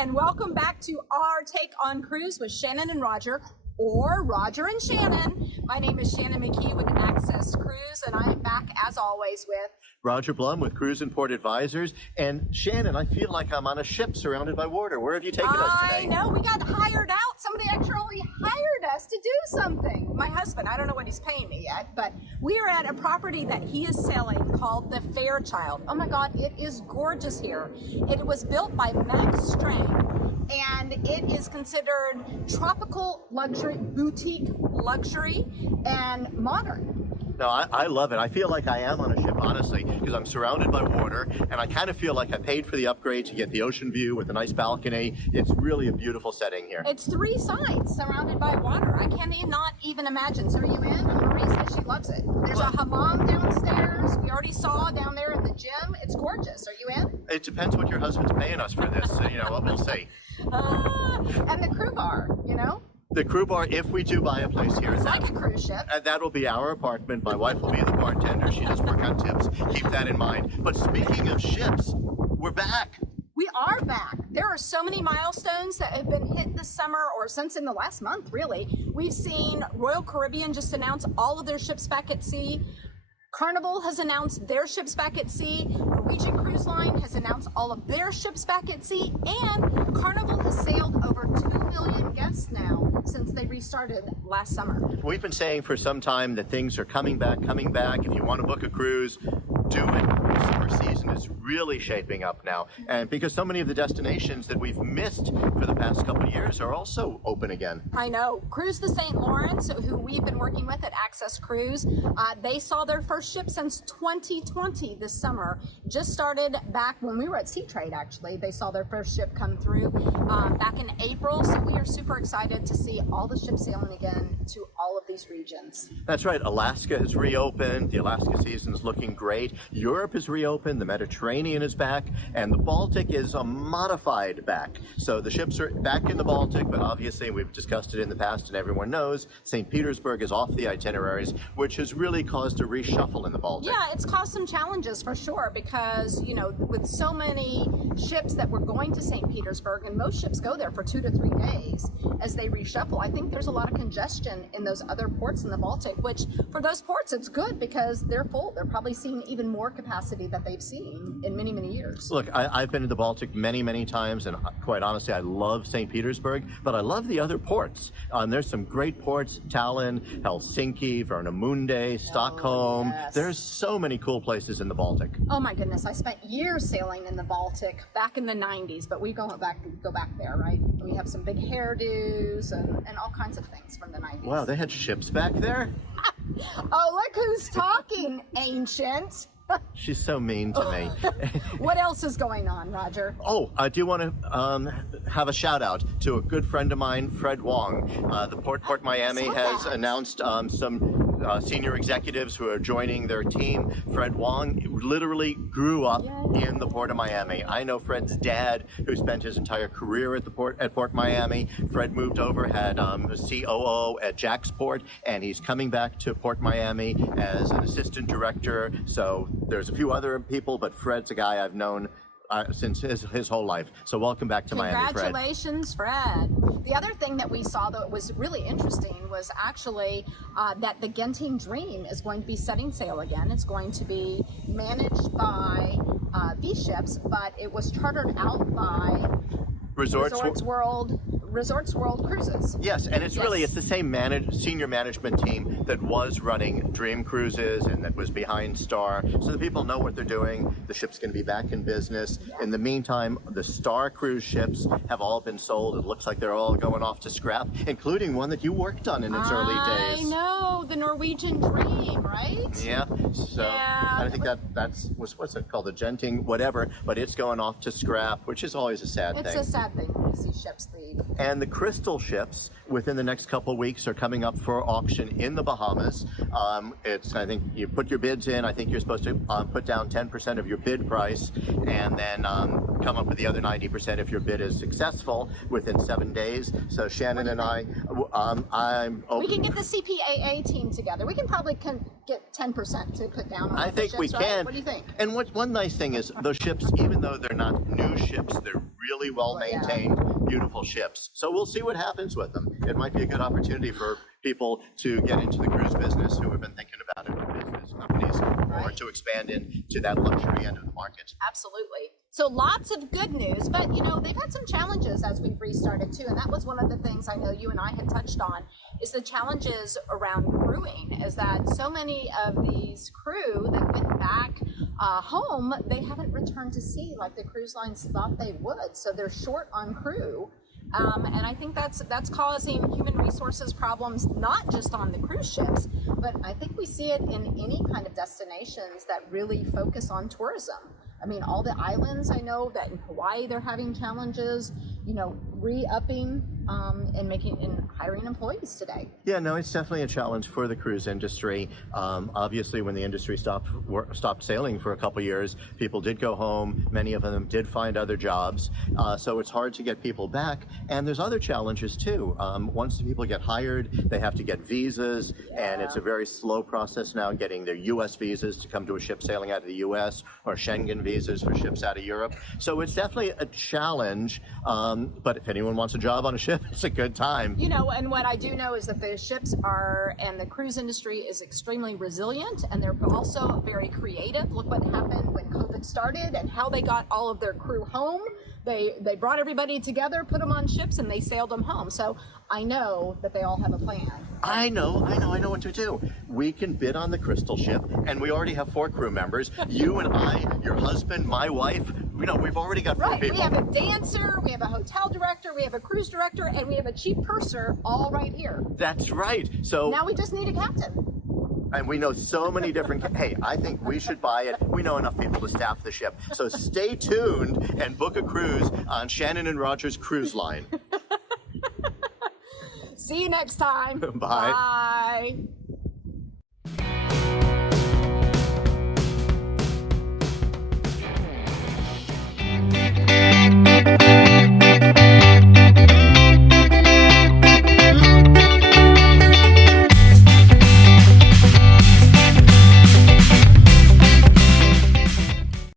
and welcome back to our Take on Cruise with Shannon and Roger, or Roger and Shannon. My name is Shannon McKee with Access Cruise, and I am back as always with Roger Blum with Cruise and Port Advisors. And Shannon, I feel like I'm on a ship surrounded by water. Where have you taken us today? I know, we got hired out. Somebody actually hired us to do something. My husband, I don't know what he's paying me yet, but we are at a property that he is selling called the Fairchild. Oh my God, it is gorgeous here. It was built by Max Strang, and it is considered tropical luxury, boutique luxury, and modern. No, I love it. I feel like I am on a ship, honestly, because I'm surrounded by water, and I kind of feel like I paid for the upgrade to get the ocean view with a nice balcony. It's really a beautiful setting here. It's 3 sides surrounded by water. I can't not even imagine. So are you in? Marie says she loves it. There's a hammam downstairs. We already saw down there in the gym. It's gorgeous. Are you in? It depends what your husband's paying us for this. So, we'll see. And the crew bar, The crew bar, if we do buy a place here, it's like a cruise ship. That'll be our apartment. My wife will be the bartender. She does work on tips. Keep that in mind. But speaking of ships, we're back. We are back. There are so many milestones that have been hit this summer, or since in the last month, really. We've seen Royal Caribbean just announce all of their ships back at sea. Carnival has announced their ships back at sea. Norwegian Cruise Line has announced all of their ships back at sea. And Carnival has sailed over 2 million guests now since they restarted last summer. We've been saying for some time that things are coming back. If you want to book a cruise, do it. The summer season is really shaping up now. And because so many of the destinations that we've missed for the past couple of years are also open again. I know. Cruise the St. Lawrence, who we've been working with at Access Cruise, they saw their first ship since 2020 this summer. Just started back when we were at Sea Trade, actually. They saw their first ship come through back in April. So we are super excited to see all the ships sailing again to all of these regions. That's right. Alaska has reopened. The Alaska season is looking great. Europe is reopened. The Mediterranean is back. And the Baltic is a modified back. So the ships are back in the Baltic, but obviously we've discussed it in the past and everyone knows St. Petersburg is off the itineraries, which has really caused a reshuffle in the Baltic. Yeah, it's caused some challenges for sure because, with so many ships that were going to St. Petersburg, and most ships go there for 2 to 3 days as they reshuffle, I think there's a lot of congestion in those other ports in the Baltic, which for those ports, it's good because they're full. They're probably seeing even more capacity that they've seen in many, many years. Look, I've been to the Baltic many, many times, and quite honestly, I love St. Petersburg, but I love the other ports. There's some great ports: Tallinn, Helsinki, Warnemünde, Stockholm. Yes. There's so many cool places in the Baltic. Oh my goodness, I spent years sailing in the Baltic back in the 90s, but we go back there, right? We have some big hairdos and all kinds of things from the 90s. Wow, they had ships back there? Oh, look who's talking, ancient. She's so mean to me. What else is going on, Roger? Oh, I do want to have a shout out to a good friend of mine, Fred Wong. The Port Miami has announced some senior executives who are joining their team. Fred Wong literally grew up in the Port of Miami. I know Fred's dad, who spent his entire career at Port Miami. Fred moved over, had a COO at Jacksport, and he's coming back to Port Miami as an assistant director. So there's a few other people, but Fred's a guy I've known since his whole life. So welcome back to Miami, Fred. Congratulations, Fred. The other thing that we saw that was really interesting was actually that the Genting Dream is going to be setting sail again. It's going to be managed by these ships, but it was chartered out by Resorts World Cruises. Yes, and it's really, it's the same senior management team that was running Dream Cruises and that was behind Star. So the people know what they're doing. The ship's going to be back in business. In the meantime, the Star cruise ships have all been sold. It looks like they're all going off to scrap, including one that you worked on in its early days. I know, the Norwegian Dream, right? Yeah, so I think that's what's it called, the Genting, whatever, but it's going off to scrap, which is always a sad thing. It's a sad thing when you see ships leave. And the Crystal ships within the next couple of weeks are coming up for auction in the Bahamas. I think you put your bids in. I think you're supposed to put down 10% of your bid price, and then come up with the other 90% if your bid is successful within 7 days. So Shannon and I, I'm open. We can get the CPAA team together. We can probably get 10% to put down on I the think ships, we right? can. What do you think? And one nice thing is those ships, even though they're not new ships, they're really well maintained, beautiful ships. So we'll see what happens with them. It might be a good opportunity for people to get into the cruise business who have been thinking about it, or business companies, or to expand into that luxury end of the market. Absolutely. So lots of good news, but you know, they've had some challenges as we've restarted too. And that was one of the things I know you and I had touched on, is the challenges around crewing, is that so many of these crew that went back home, they haven't returned to sea like the cruise lines thought they would. So they're short on crew. And I think that's causing human resources problems, not just on the cruise ships, but I think we see it in any kind of destinations that really focus on tourism. I mean, all the islands, I know that in Hawaii they're having challenges, you know, re-upping and hiring employees today. Yeah, no, it's definitely a challenge for the cruise industry. Obviously, when the industry stopped sailing for a couple years, people did go home. Many of them did find other jobs. So it's hard to get people back. And there's other challenges too. Once the people get hired, they have to get visas, and it's a very slow process now getting their U.S. visas to come to a ship sailing out of the U.S. or Schengen visas for ships out of Europe. So it's definitely a challenge. But if anyone wants a job on a ship, it's a good time. You know, and what I do know is that the ships and the cruise industry is extremely resilient, and they're also very creative. Look what happened when COVID started and how they got all of their crew home. They brought everybody together, put them on ships, and they sailed them home. So I know that they all have a plan. I know what to do. We can bid on the Crystal ship, and we already have 4 crew members. You and I, your husband, my wife. You know, we've already got 4 people. We have a dancer, we have a hotel director, we have a cruise director, and we have a chief purser all right here. That's right. So now we just need a captain. And we know so many different, hey, I think we should buy it. We know enough people to staff the ship. So stay tuned and book a cruise on Shannon and Roger's Cruise Line. See you next time. Bye. Bye.